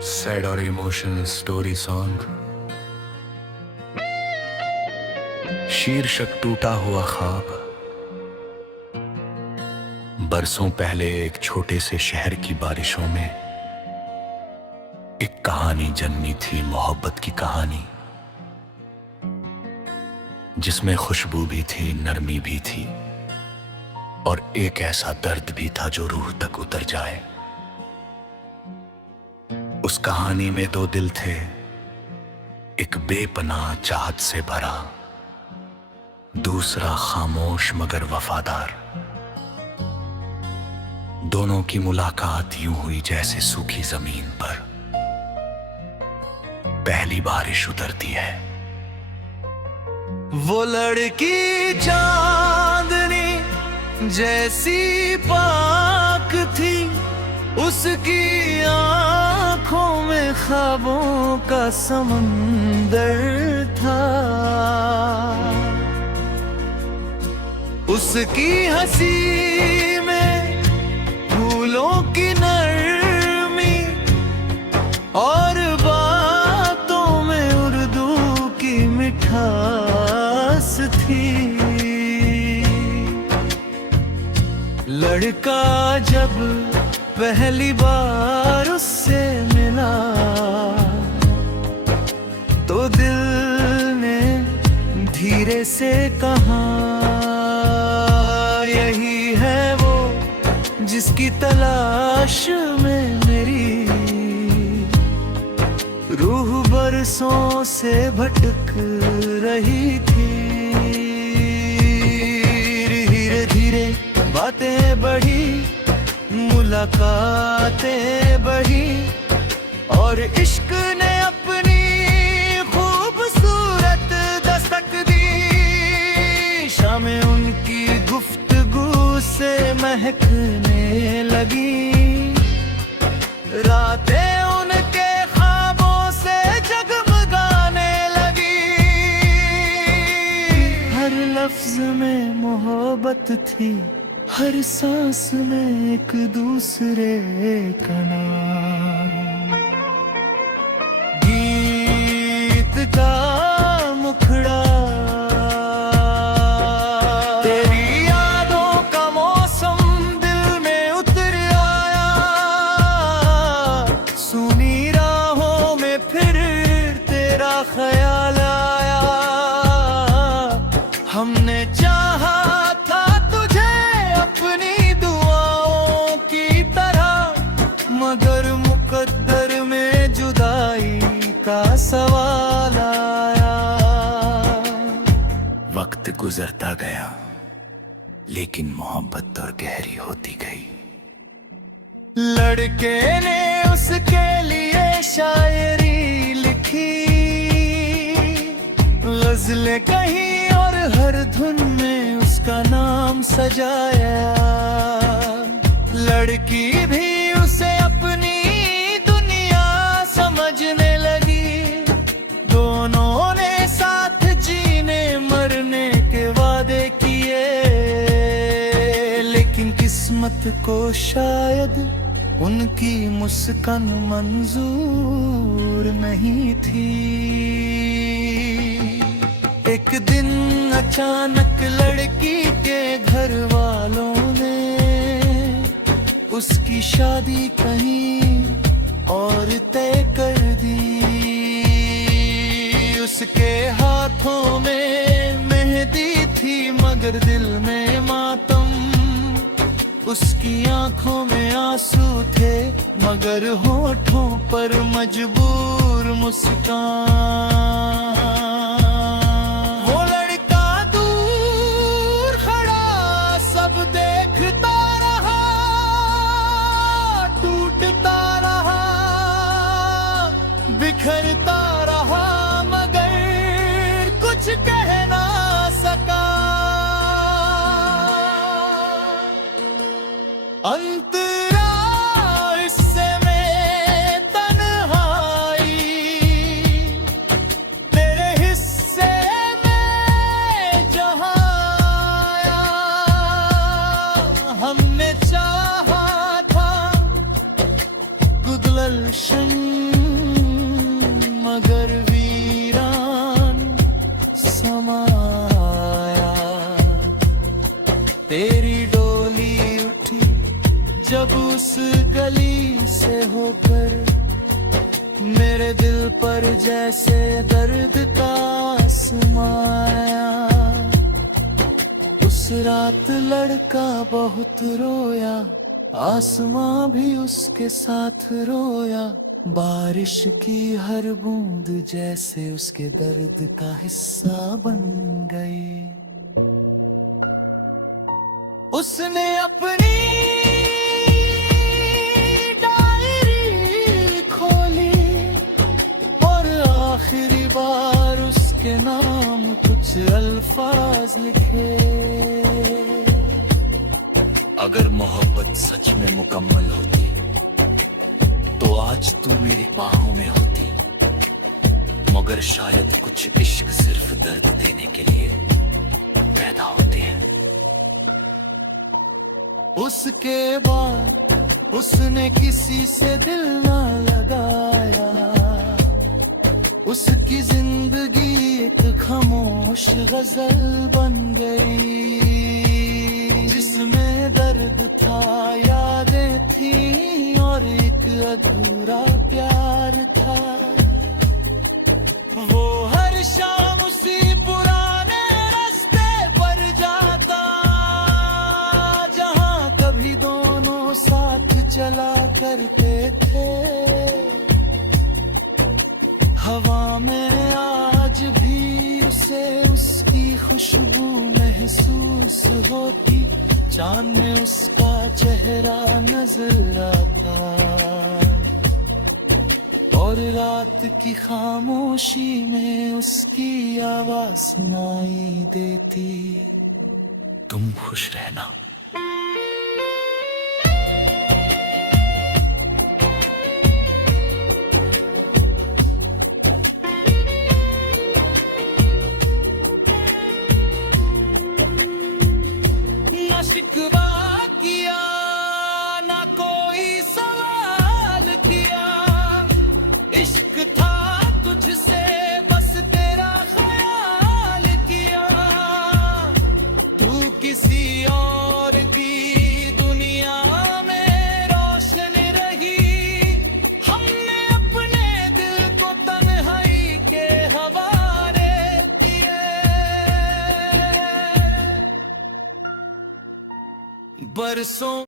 Sad और emotional story song. शीर्षक टूटा हुआ ख्वाब। बरसों पहले एक छोटे से शहर की बारिशों में एक कहानी जन्मी थी, मोहब्बत की कहानी, जिसमें खुशबू भी थी, नरमी भी थी और एक ऐसा दर्द भी था जो रूह तक उतर जाए। उस कहानी में दो दिल थे, एक बेपनाह चाहत से भरा, दूसरा खामोश मगर वफादार। दोनों की मुलाकात यूं हुई जैसे सूखी जमीन पर पहली बारिश उतरती है। वो लड़की चांदनी जैसी पाक थी, उसकी आंखों में ख्वाबों का समंदर था। उसकी हंसी में फूलों की नरमी और बातों में उर्दू की मिठास थी। लड़का जब पहली बार उससे मिला तो दिल ने धीरे से कहा, यही है वो जिसकी तलाश में मेरी रूह बरसों से भटक रही थी। धीरे धीरे बातें बढ़ी, मुलाकातें बढ़ी और इश्क ने अपनी खूबसूरत दस्तक दी। शामें उनकी गुफ्तगू से महकने लगी, रातें उनके ख्वाबों से जगमगाने लगी। हर लफ्ज में मोहब्बत थी, हर सांस में एक दूसरे का नाम। गीत का मुखड़ा तेरी यादों का मौसम दिल में उतर आया। सुनी राहों में फिर तेरा ख्याल आया। हमने चाहा था अपनी दुआओं की तरह, मगर मुकद्दर में जुदाई का सवाल आया। वक्त गुजरता गया लेकिन मोहब्बत और गहरी होती गई। लड़के ने उसके लिए शायरी लिखी, गज़लें कहीं और हर धुन में उसका नाम सजाया। लड़की भी उसे अपनी दुनिया समझने लगी। दोनों ने साथ जीने मरने के वादे किए, लेकिन किस्मत को शायद उनकी मुस्कान मंजूर नहीं थी। एक दिन अचानक लड़की के घर वालों ने उसकी शादी कहीं और तय कर दी। उसके हाथों में मेहंदी थी मगर दिल में मातम। उसकी आंखों में आंसू थे मगर होठों पर मजबूर मुस्कान। बिखरता रहा मगर कुछ कह ना सका। अंतरा इससे में तन्हाई, तेरे हिस्से में जहां आया। हमने चाहा था गुदलशन जब उस गली से होकर मेरे दिल पर जैसे दर्द का आसमाया, उस रात लड़का बहुत रोया, आसमां भी उसके साथ रोया। बारिश की हर बूंद जैसे उसके दर्द का हिस्सा बन गई। उसने अपनी डायरी खोली और आखिरी बार उसके नाम कुछ अल्फाज लिखे। अगर मोहब्बत सच में मुकम्मल होती तो आज तू मेरी बाहों में होती, मगर शायद कुछ इश्क सिर्फ दर्द देने के लिए पैदा होते हैं। उसके बाद उसने किसी से दिल ना लगाया, उसकी जिंदगी एक खामोश गजल बन गई, जिसमें दर्द था, यादें थी और एक अधूरा प्यार था। वो हर शाम उसी पुराने रास्ते पर जाता, जहां कभी दोनों साथ चला करते थे। हवा में आज भी उसे उसकी खुशबू महसूस होती, चांद में उसका चेहरा नजर आता और रात की खामोशी में उसकी आवाज सुनाई देती। तुम खुश रहना। ना शिकवा किया ना कोई सवाल किया, इश्क था तुझसे बस तेरा ख्याल किया। तू किसी और की दुनिया में रोशन रही, हमने अपने दिल को तन्हाई के हवाले किए। बरसों